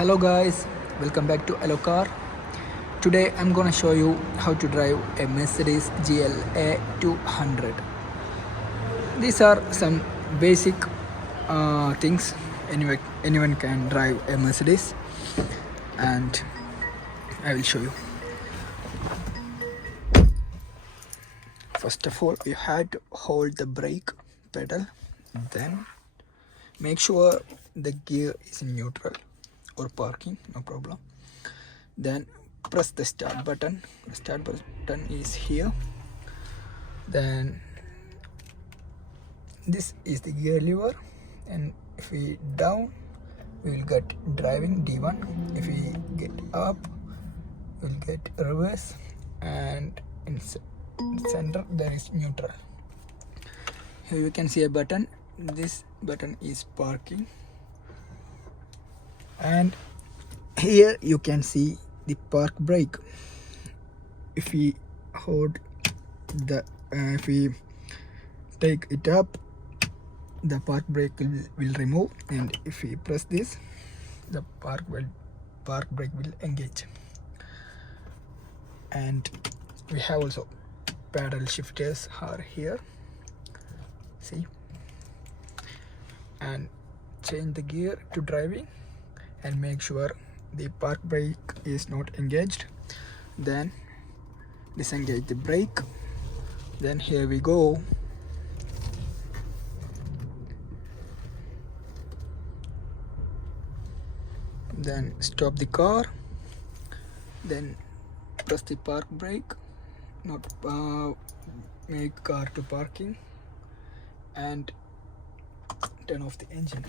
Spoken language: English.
Hello guys, welcome back to Hello Car. Today I'm gonna show you how to drive a Mercedes GLA200. These are some basic things anyone can drive a Mercedes, and I will show you. First of all, you have to hold the brake pedal, then make sure the gear is in neutral or parking, no problem. Then press the start button. The start button is here. Then this is the gear lever, and if we down, we will get driving D1. If we get up, we'll get reverse, and in center there is neutral. Here you can see a button. This button is parking, and here you can see the park brake. If we hold the if we take it up, the park brake will remove, and if we press this, the park brake will engage. And we have also paddle shifters are here, see, and change the gear to driving and make sure the park brake is not engaged. Then disengage the brake. Then here we go. Then stop the car. Then press the park brake, not make car to parking, and turn off the engine.